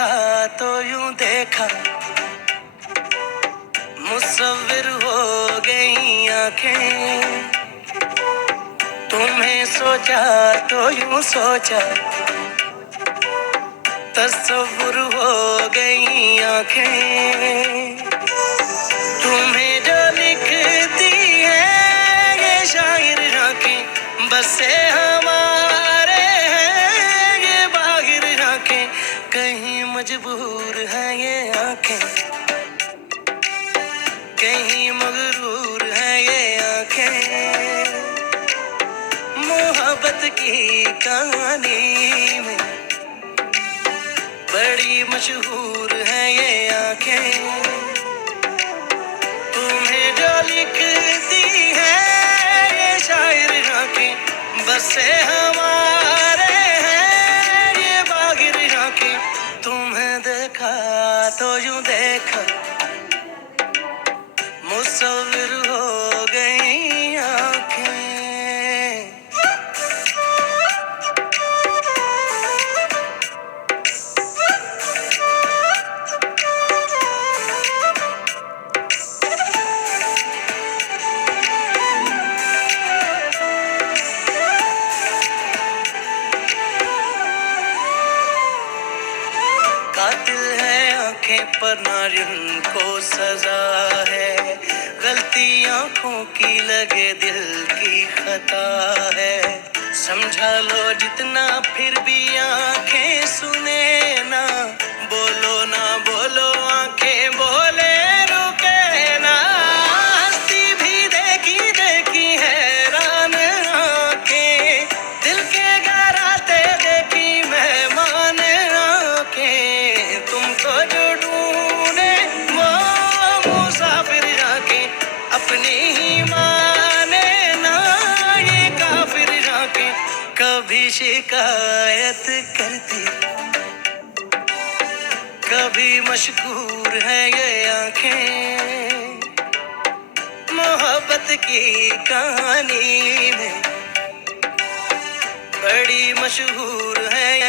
देखा तो यूं देखा, मुसव्विर हो गई आंखें। तुम्हें सोचा तो यूं सोचा, तसव्वुर हो गई आंखें। तुम्हें जो लिखती है ये शायर आंखें, बस से हमारे हैं ये बाहिर आंखें। कहीं मजबूर है ये आंखें, कहीं मगरूर है ये आंखें। मोहब्बत की कहानी में बड़ी मशहूर है ये आंखें। तुम्हें जो लिखती है ये शायर आंखें, बस से हमारे हैं ये बागिर आंखें। तुम्हें देखा तो यूं देखा, मुसव्विर हो गई आंखें। कातिल है आंखें पर नारिन को सजा है, गलती आंखों की लगे दिल की खता है। समझा लो जितना फिर भी आंखें सुने ना, बोलो ना बोलो आंखें बोले रुके ना। हंसती भी देखी देखी हैरान आंखें, दिल के घराते देखी मेहमान आंखें। तुमको जो ढूंढे वो मुसाफिर आंखें, अपनी ही माने ना ये काफिर आंखें। कभी शिकायत करती, कभी मशहूर है ये आंखें। मोहब्बत की कहानी में बड़ी मशहूर है।